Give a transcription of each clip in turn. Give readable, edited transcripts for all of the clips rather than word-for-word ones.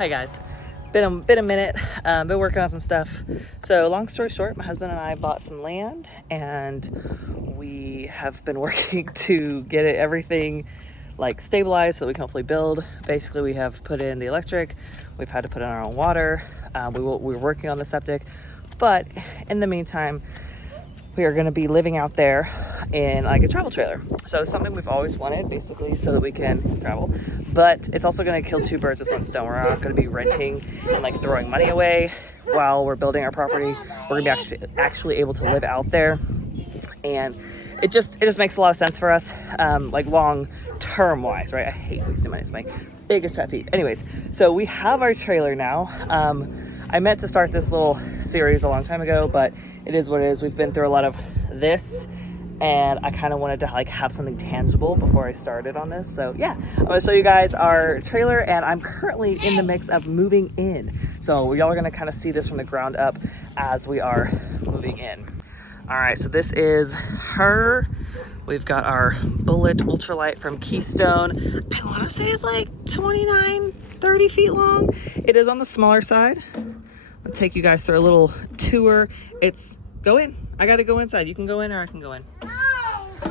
Hi guys, been a minute. Been working on some stuff. So long story short, my husband and I bought some land, and we have been working to get everything like stabilized so that we can hopefully build. Basically, we have put in the electric. We've had to put in our own water. We're working on the septic, but in the meantime, we are going to be living out there in like a travel trailer. So it's something we've always wanted, basically, so that we can travel. But it's also going to kill two birds with one stone. We're not going to be renting and like throwing money away while we're building our property. We're going to be actually able to live out there, and it just makes a lot of sense for us, like long term wise, right? I hate wasting money. It's my biggest pet peeve. Anyways, so we have our trailer now. I meant to start this little series a long time ago, but it is what it is. We've been through a lot of this, and I kind of wanted to like have something tangible before I started on this. So yeah, I'm gonna show you guys our trailer, and I'm currently in the mix of moving in. So y'all are gonna kind of see this from the ground up as we are moving in. All right, so this is her. We've got our Bullet Ultralight from Keystone. I want to say it's like 29, 30 feet long. It is on the smaller side. I'll take you guys through a little tour. Go in. I got to go inside. You can go in or I can go in.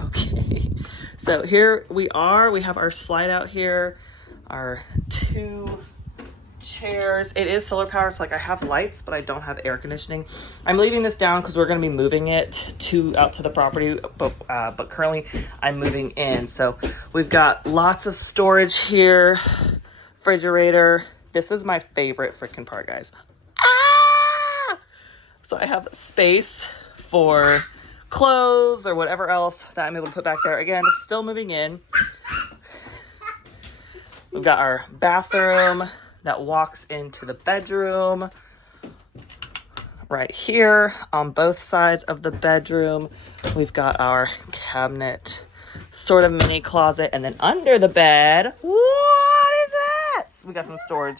Okay. So here we are. We have our slide out here, our two chairs. It is solar powered, so like I have lights, but I don't have air conditioning. I'm leaving this down because we're going to be moving it out to the property, but currently I'm moving in. So we've got lots of storage here, refrigerator. This is my favorite freaking part, guys. So I have space for clothes or whatever else that I'm able to put back there. Again, it's still moving in. We've got our bathroom that walks into the bedroom right here. On both sides of the bedroom, we've got our cabinet, sort of mini closet, and then under the bed, what is that? We got some storage.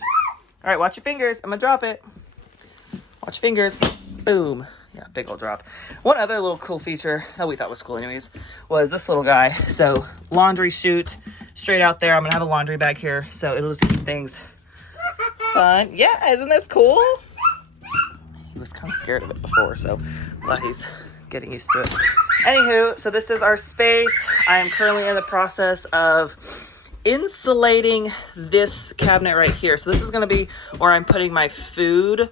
All right, watch your fingers. I'm gonna drop it. Watch your fingers. Boom. Yeah, big old drop. One other little cool feature that we thought was cool anyways was this little guy. So laundry chute straight out there. I'm gonna have a laundry bag here, so it'll just keep things fun. Yeah, isn't this cool? He was kind of scared of it before, so glad he's getting used to it. Anywho, so this is our space. I am currently in the process of insulating this cabinet right here. So this is going to be where I'm putting my food.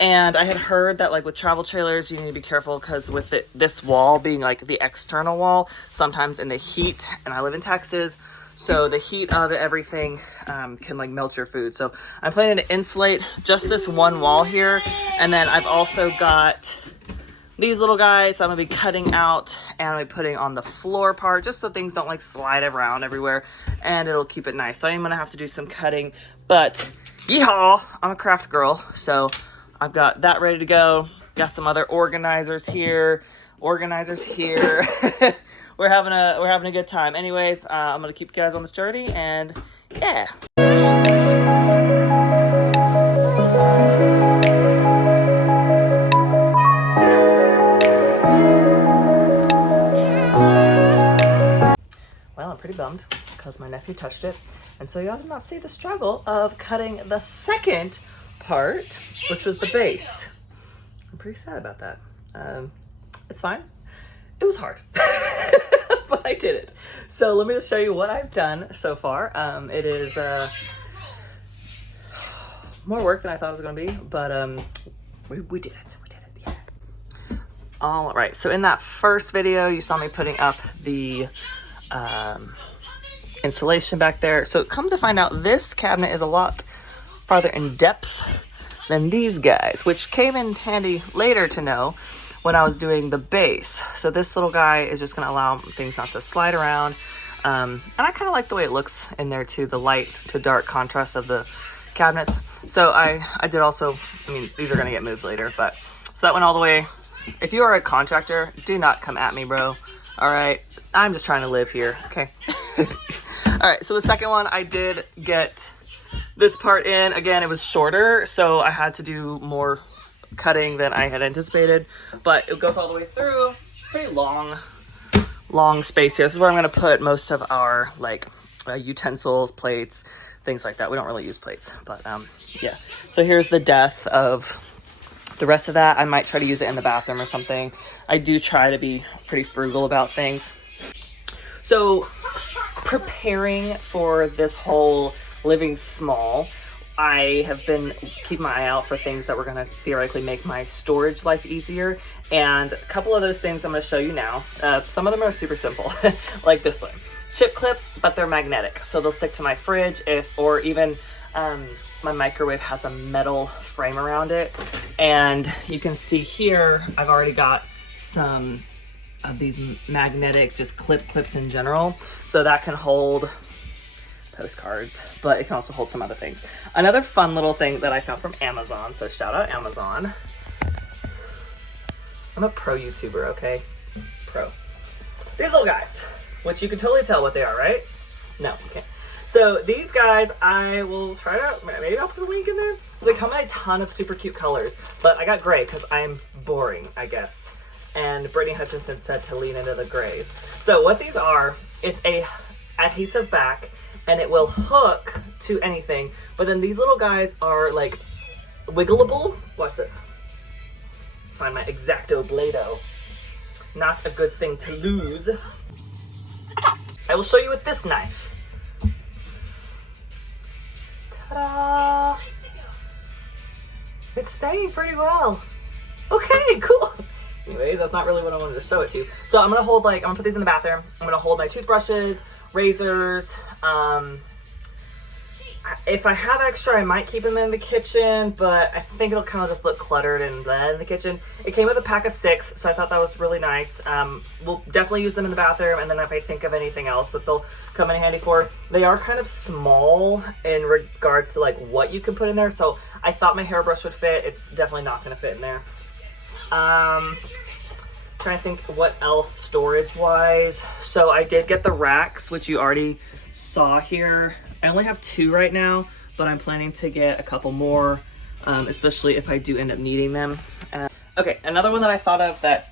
And I had heard that like with travel trailers, you need to be careful because with this wall being like the external wall, sometimes in the heat, and I live in Texas, so the heat of everything can like melt your food. So I'm planning to insulate just this one wall here. And then I've also got these little guys that I'm gonna be cutting out and I'm gonna be putting on the floor part just so things don't like slide around everywhere, and it'll keep it nice. So I'm gonna have to do some cutting, but yeehaw, I'm a craft girl. So I've got that ready to go. Got some other organizers here. We're having a good time. Anyways, I'm gonna keep you guys on this journey, and yeah. Well, I'm pretty bummed because my nephew touched it, and so y'all did not see the struggle of cutting the second part, which was the base. I'm pretty sad about that. It's fine. It was hard, but I did it. So let me just show you what I've done so far. It is more work than I thought it was going to be, but we did it. We did it, yeah. All right, so in that first video, you saw me putting up the insulation back there. So come to find out, this cabinet is a lot farther in depth than these guys, which came in handy later to know when I was doing the base. So this little guy is just gonna allow things not to slide around. And I kind of like the way it looks in there too, the light to dark contrast of the cabinets. So I did also, I mean, these are gonna get moved later, but so that went all the way. If you are a contractor, do not come at me, bro. All right, I'm just trying to live here, okay? All right, so the second one, I did get this part in. Again, it was shorter, so I had to do more cutting than I had anticipated, but it goes all the way through. Pretty long space here. This is where I'm going to put most of our like utensils, plates, things like that. We don't really use plates, but yeah. So here's the death of the rest of that. I might try to use it in the bathroom or something. I do try to be pretty frugal about things. So preparing for this whole living small, I have been keeping my eye out for things that were going to theoretically make my storage life easier. And a couple of those things I'm going to show you now. Some of them are super simple, like this one. Chip clips, but they're magnetic. So they'll stick to my fridge or even my microwave has a metal frame around it. And you can see here, I've already got some of these magnetic just clips in general. So that can hold postcards, but it can also hold some other things. Another fun little thing that I found from Amazon, so shout out Amazon. I'm a pro YouTuber, okay? Pro. These little guys, which you can totally tell what they are, right? No, you can't. So these guys, I will try it out. Maybe I'll put a link in there. So they come in a ton of super cute colors, but I got gray because I'm boring, I guess. And Brittany Hutchinson said to lean into the grays. So what these are, it's a adhesive back, and it will hook to anything. But then these little guys are like wiggleable. Watch this. Find my X-Acto Blade-O. Not a good thing to lose. I will show you with this knife. Ta-da! It's staying pretty well. Okay, cool. Anyways, that's not really what I wanted to show it to. So I'm gonna put these in the bathroom. I'm gonna hold my toothbrushes, razors. If I have extra, I might keep them in the kitchen, but I think it'll kind of just look cluttered and blah in the kitchen. It came with a pack of 6, so I thought that was really nice. We'll definitely use them in the bathroom, and then if I think of anything else that they'll come in handy for. They are kind of small in regards to like what you can put in there, so I thought my hairbrush would fit. It's definitely not going to fit in there. Trying to think what else storage-wise. So I did get the racks, which you already saw here. I only have 2 right now, but I'm planning to get a couple more, especially if I do end up needing them. Okay, another one that I thought of that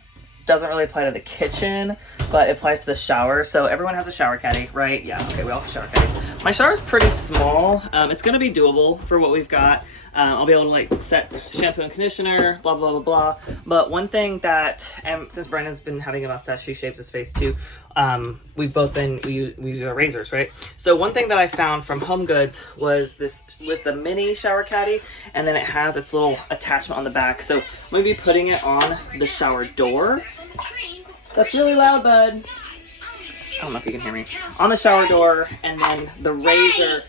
doesn't really apply to the kitchen, but it applies to the shower. So everyone has a shower caddy, right? Yeah, okay, we all have shower caddies. My shower is pretty small. It's gonna be doable for what we've got. I'll be able to like set shampoo and conditioner, blah, blah, blah, blah. But one thing that, since Brandon's been having a mustache, she shaves his face too. We've both been, we use our razors, right? So one thing that I found from Home Goods was this, it's a mini shower caddy, and then it has its little attachment on the back. So I'm gonna be putting it on the shower door. That's really loud, bud. I don't know if you can hear me. On the shower door, and then the razor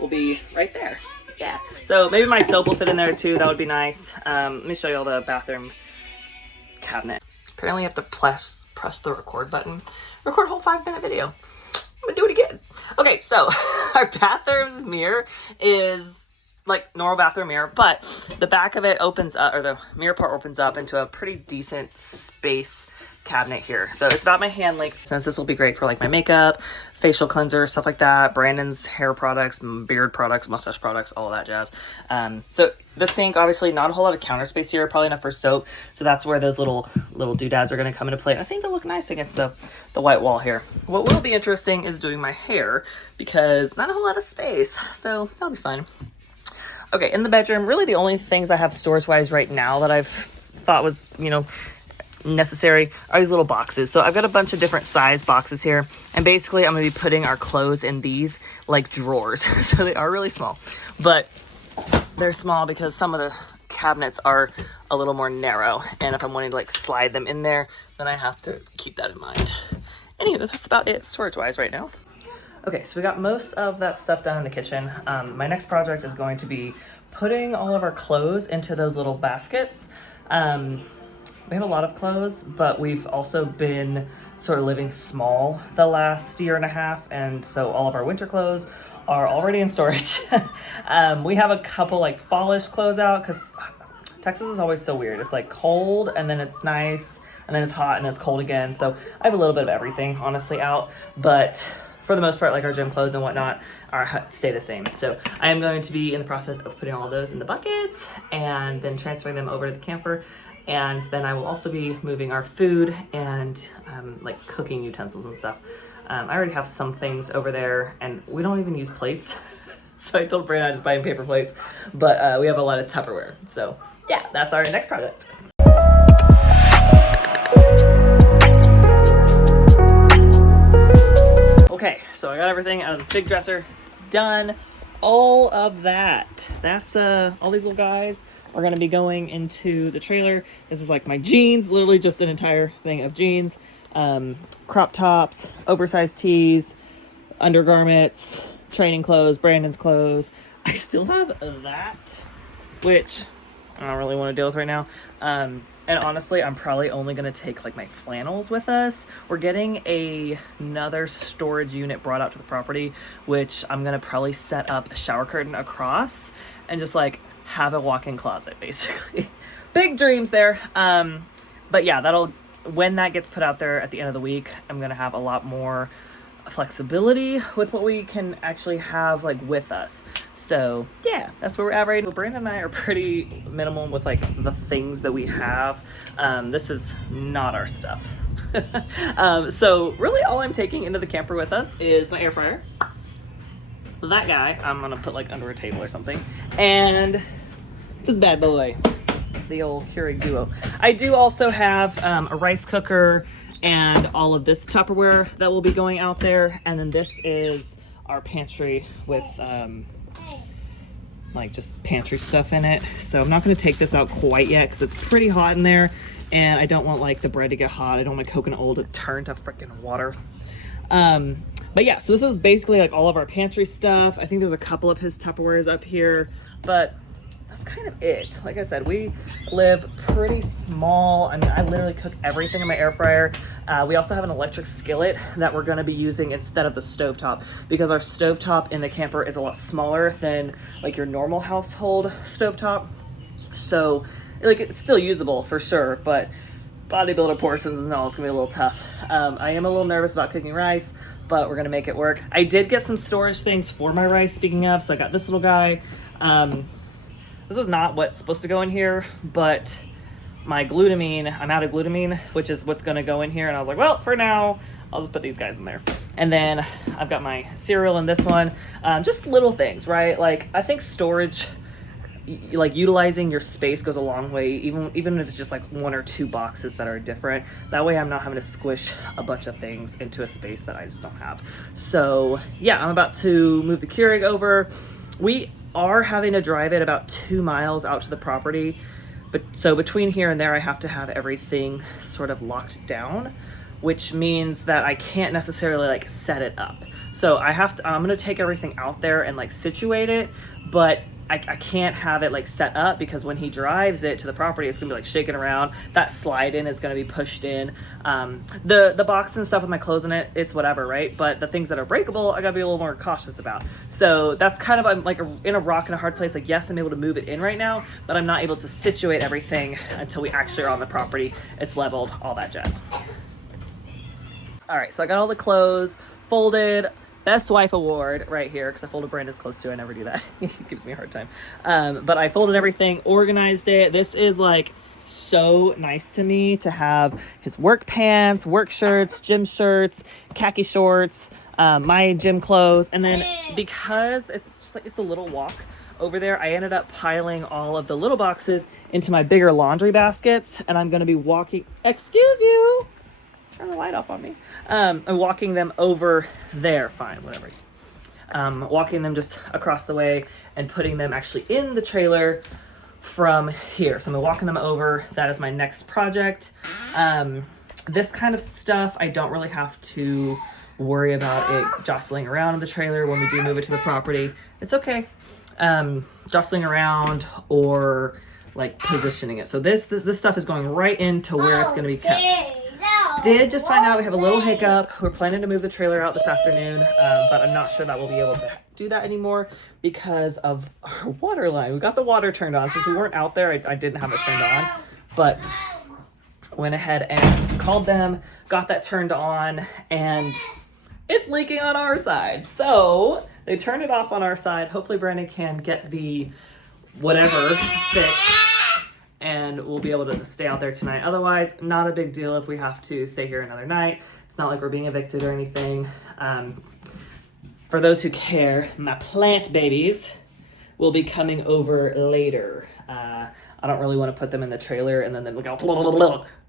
will be right there. Yeah, so maybe my soap will fit in there too. That would be nice. Let me show you all the bathroom cabinet. Apparently you have to press the record button. Record a whole 5-minute video. I'm gonna do it again. Okay, so our bathroom's mirror is like normal bathroom mirror, but the back of it opens up, or the mirror part opens up into a pretty decent space cabinet here. So it's about my hand length, since this will be great for like my makeup, facial cleanser, stuff like that, Brandon's hair products, beard products, mustache products, all of that jazz. So the sink, obviously not a whole lot of counter space here, probably enough for soap. So that's where those little doodads are going to come into play. And I think they look nice against the white wall here. What will be interesting is doing my hair, because not a whole lot of space. So that'll be fun. Okay, in the bedroom, really the only things I have storage-wise right now that I've thought was, necessary are these little boxes. So I've got a bunch of different size boxes here, and basically I'm going to be putting our clothes in these like drawers. So they are really small, but they're small because some of the cabinets are a little more narrow, and if I'm wanting to like slide them in there, then I have to keep that in mind. Anyway, that's about it storage wise right now. Okay, so we got most of that stuff done in the kitchen. My next project is going to be putting all of our clothes into those little baskets. We have a lot of clothes, but we've also been sort of living small the last year and a half, and so all of our winter clothes are already in storage. We have a couple like fallish clothes out, because Texas is always so weird. It's like cold, and then it's nice, and then it's hot, and it's cold again. So I have a little bit of everything, honestly, out, but for the most part, like our gym clothes and whatnot stay the same. So I am going to be in the process of putting all of those in the buckets and then transferring them over to the camper. And then I will also be moving our food and like cooking utensils and stuff I already have some things over there, and we don't even use plates. So I told Brandon I just buy him paper plates, but we have a lot of Tupperware. So yeah, that's our next project. Okay, so I got everything out of this big dresser, done. All of that. That's all these little guys are gonna be going into the trailer. This is like my jeans, literally just an entire thing of jeans, crop tops, oversized tees, undergarments, training clothes, Brandon's clothes. I still have that, which I don't really want to deal with right now. And honestly, I'm probably only going to take like my flannels with us. We're getting another storage unit brought out to the property, which I'm going to probably set up a shower curtain across and just like have a walk-in closet, basically. Big dreams there. But yeah, when that gets put out there at the end of the week, I'm going to have a lot more flexibility with what we can actually have like with us. So yeah, that's where we're at right now. Brandon and I are pretty minimal with like the things that we have. This is not our stuff. So really all I'm taking into the camper with us is my air fryer. That guy I'm gonna put like under a table or something, and this bad boy, the old Keurig Duo. I do also have a rice cooker and all of this Tupperware that will be going out there. And then this is our pantry with like just pantry stuff in it. So I'm not going to take this out quite yet because it's pretty hot in there, and I don't want like the bread to get hot. I don't want my coconut oil to turn to freaking water. But yeah, so this is basically like all of our pantry stuff. I think there's a couple of his Tupperwares up here, but that's kind of it. Like I said, we live pretty small. I mean, I literally cook everything in my air fryer. We also have an electric skillet that we're going to be using instead of the stovetop, because our stovetop in the camper is a lot smaller than like your normal household stovetop. So like it's still usable for sure, but bodybuilder portions and all, it's gonna be a little tough. I am a little nervous about cooking rice, but we're gonna make it work. I did get some storage things for my rice, speaking of, so I got this little guy. This is not what's supposed to go in here, but my glutamine, I'm out of glutamine, which is what's gonna go in here. And I was like, well, for now, I'll just put these guys in there. And then I've got my cereal in this one. Just little things, right? Like, I think storage, like utilizing your space goes a long way, even if it's just like one or two boxes that are different. That way I'm not having to squish a bunch of things into a space that I just don't have. So yeah, I'm about to move the Keurig over. We are having to drive it about 2 miles out to the property, but so between here and there I have to have everything sort of locked down, which means that I can't necessarily like set it up. So I'm gonna take everything out there and like situate it, but I can't have it like set up, because when he drives it to the property, it's gonna be like shaking around. That slide in is gonna be pushed in. The box and stuff with my clothes in it, it's whatever, right? But the things that are breakable, I gotta be a little more cautious about. So that's kind of, I'm like in a rock and a hard place. Like, yes, I'm able to move it in right now, but I'm not able to situate everything until we actually are on the property. It's leveled, all that jazz. All right, so I got all the clothes folded. Best wife award right here, because I folded Brandon's clothes too. I never do that. He gives me a hard time. But I folded everything, organized it. This is like so nice to me to have his work pants, work shirts, gym shirts, khaki shorts, my gym clothes. And then because it's just like, it's a little walk over there, I ended up piling all of the little boxes into my bigger laundry baskets. And I'm going to be walking, excuse you, turn the light off on me. I'm walking them over there. Fine, whatever. Walking them just across the way and putting them actually in the trailer from here. So I'm walking them over. That is my next project. This kind of stuff, I don't really have to worry about it jostling around in the trailer when we do move it to the property. It's okay. Jostling around or like positioning it. So this stuff is going right into where it's going to be kept. Did just find out we have a little hiccup. We're planning to move the trailer out this afternoon, but I'm not sure that we'll be able to do that anymore because of our water line. We got the water turned on. Since we weren't out there, I didn't have it turned on, but went ahead and called them, got that turned on, and it's leaking on our side. So they turned it off on our side. Hopefully Brandon can get the whatever fixed. and we'll be able to stay out there tonight. Otherwise, not a big deal if we have to stay here another night. It's not like we're being evicted or anything. For those who care, my plant babies will be coming over later. I don't really want to put them in the trailer and then they look out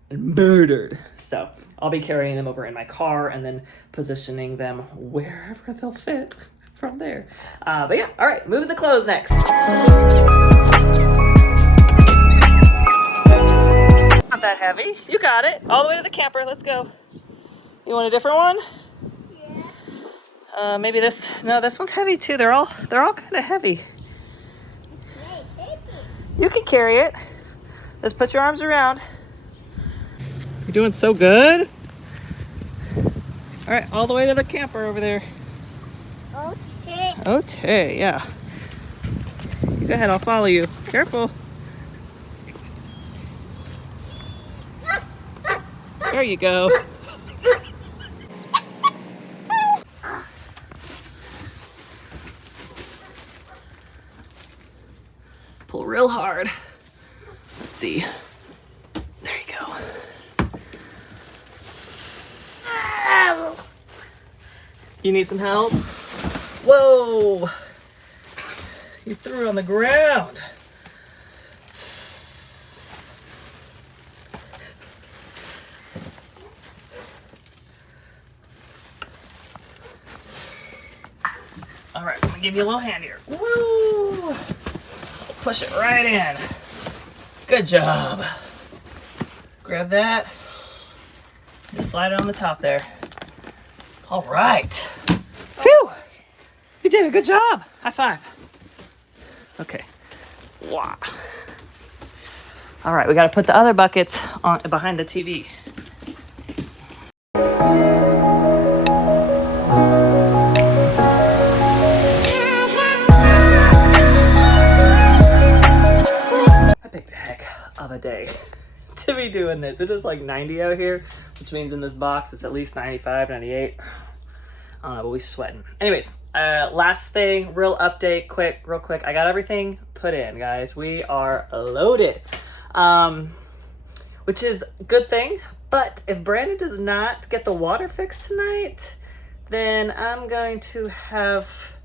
and murdered. So I'll be carrying them over in my car and then positioning them wherever they'll fit from there. But yeah, all right, moving the clothes next. Not that heavy. You got it. All the way to the camper. Let's go. You want a different one? Yeah. Maybe this. No, this one's heavy too. They're all kind of heavy. You can carry it. Just put your arms around. You're doing so good. All right, all the way to the camper over there. Okay. Okay, yeah. You go ahead, I'll follow you. Careful. There you go. Pull real hard. Let's see. There you go. You need some help? Whoa! You threw it on the ground. All right, I'm gonna give you a little hand here. Woo! Push it right in. Good job. Grab that. Just slide it on the top there. All right. Phew! You did a good job. High five. Okay. Wow. All right, we got to put the other buckets on behind the TV. I picked a heck of a day to be doing this. It is like 90 out here, which means in this box it's at least 95, 98. I don't know, but we sweating. Anyways, last thing, real update, real quick. I got everything put in, guys. We are loaded, which is a good thing. But if Brandon does not get the water fixed tonight, then I'm going to have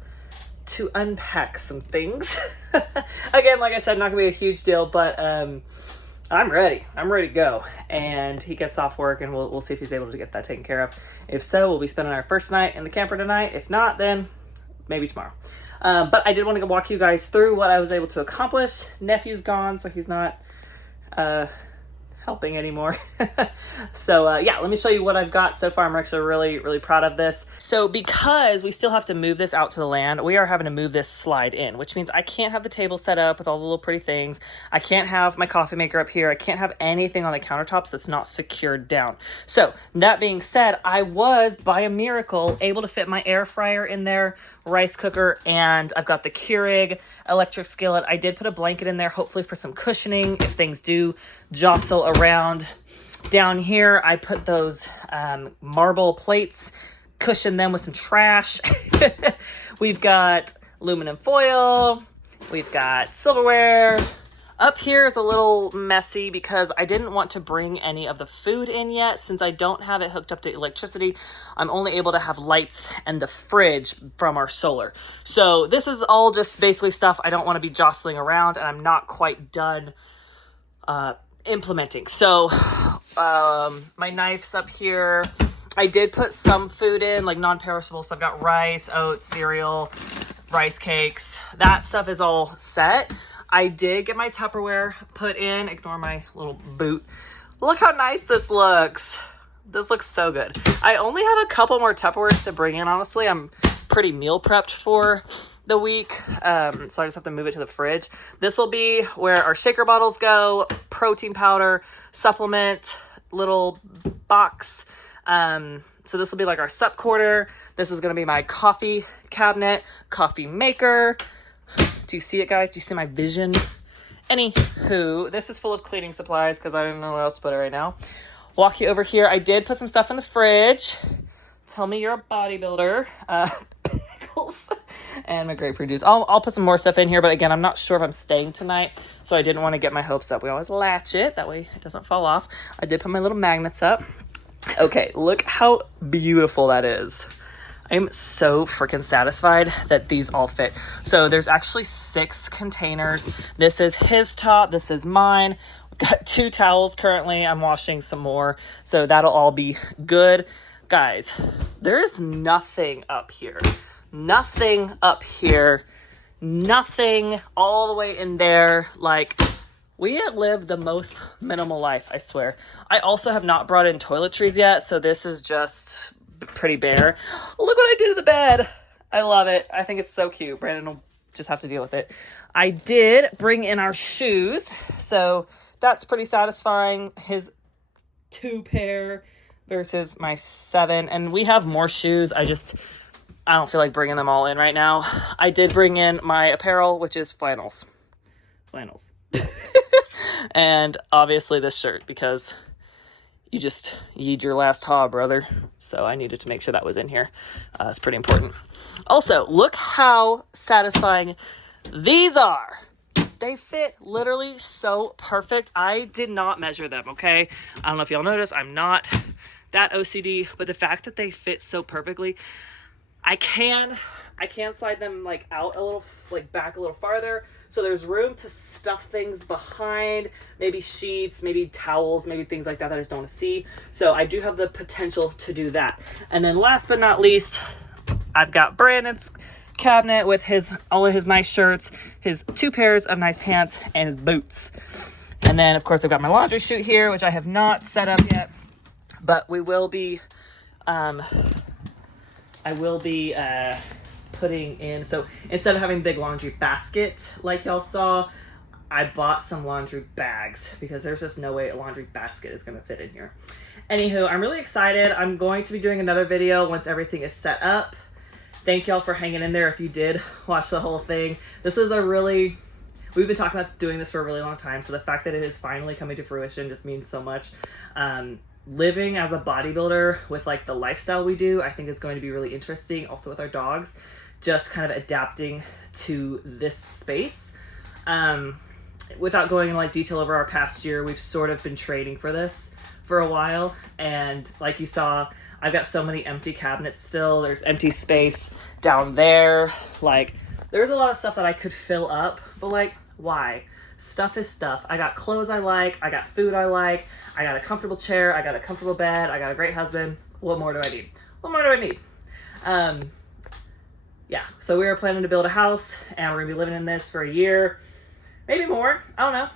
to unpack some things. Again, like I said, not gonna be a huge deal, but I'm ready. I'm ready to go. And he gets off work and we'll see if he's able to get that taken care of. If so, we'll be spending our first night in the camper tonight. If not, then maybe tomorrow. But I did want to walk you guys through what I was able to accomplish. Nephew's gone, so he's not helping anymore. So yeah, let me show you what I've got so far. I'm actually really proud of this. So because we still have to move this out to the land, we are having to move this slide in, which means I can't have the table set up with all the little pretty things. I can't have my coffee maker up here. I can't have anything on the countertops that's not secured down. So that being said, I was by a miracle able to fit my air fryer in there, rice cooker, and I've got the Keurig electric skillet. I did put a blanket in there, hopefully for some cushioning if things do jostle around. Down here, I put those marble plates, cushion them with some trash. We've got aluminum foil. We've got silverware. Up here is a little messy because I didn't want to bring any of the food in yet. Since I don't have it hooked up to electricity, I'm only able to have lights and the fridge from our solar. So this is all just basically stuff I don't want to be jostling around, and I'm not quite done implementing. So my knife's up here. I did put some food in, like non-perishable, so I've got rice, oats, cereal, rice cakes. That stuff is all set. I did get my Tupperware put in. Ignore my little boot. Look how nice this looks. This looks so good. I only have a couple more Tupperwares to bring in, honestly. I'm pretty meal prepped for the week, so I just have to move it to the fridge. This will be where our shaker bottles go, protein powder, supplement, little box. So this will be like our sup quarter. This is going to be my coffee cabinet, coffee maker. Do you see it, guys? Do you see my vision? Anywho, this is full of cleaning supplies because I don't know where else to put it right now. Walk you over here. I did put some stuff in the fridge. Tell me you're a bodybuilder. Pickles and my grapefruit juice. I'll put some more stuff in here, but again, I'm not sure if I'm staying tonight, so I didn't want to get my hopes up. We always latch it, that way it doesn't fall off. I did put my little magnets up. Okay, look how beautiful that is. I'm so freaking satisfied that these all fit. So there's actually 6 containers. This is his top, this is mine. We've got 2 towels currently. I'm washing some more, so that'll all be good. Guys, there is nothing up here. Nothing up here. Nothing all the way in there. Like, we have lived the most minimal life, I swear. I also have not brought in toiletries yet, so this is just pretty bare. Look what I did to the bed. I love it. I think it's so cute. Brandon will just have to deal with it. I did bring in our shoes, so that's pretty satisfying. His 2 pair versus my 7, and we have more shoes. I don't feel like bringing them all in right now. I did bring in my apparel, which is flannels. And obviously this shirt, because you eat your last haw, brother. So I needed to make sure that was in here. It's pretty important. Also, look how satisfying these are. They fit literally so perfect. I did not measure them, okay? I don't know if y'all noticed, I'm not that OCD, but the fact that they fit so perfectly, I can slide them like out a little, like back a little farther, so there's room to stuff things behind, maybe sheets, maybe towels, maybe things like that I just don't want to see. So I do have the potential to do that. And then last but not least, I've got Brandon's cabinet with all of his nice shirts, his 2 pairs of nice pants, and his boots. And then of course I've got my laundry chute here, which I have not set up yet, but we will be putting in, so instead of having a big laundry basket like y'all saw, I bought some laundry bags because there's just no way a laundry basket is going to fit in here. Anywho, I'm really excited. I'm going to be doing another video once everything is set up. Thank y'all for hanging in there if you did watch the whole thing. This is we've been talking about doing this for a really long time, so the fact that it is finally coming to fruition just means so much. Living as a bodybuilder with like the lifestyle we do, I think is going to be really interesting. Also with our dogs, just kind of adapting to this space. Without going in like detail over our past year, we've sort of been training for this for a while. And like you saw, I've got so many empty cabinets still. There's empty space down there. Like, there's a lot of stuff that I could fill up, but like, why? Stuff is stuff. I got clothes I like. I got food I like. I got a comfortable chair. I got a comfortable bed. I got a great husband. What more do I need? What more do I need? Yeah, so we are planning to build a house, and we're gonna be living in this for a year, maybe more. I don't know.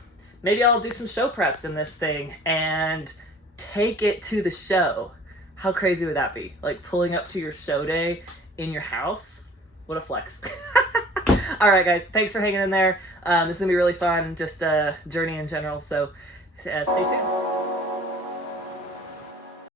Maybe I'll do some show preps in this thing and take it to the show. How crazy would that be? Like pulling up to your show day in your house? What a flex. All right, guys, thanks for hanging in there. This is gonna be really fun, just a journey in general, so stay tuned.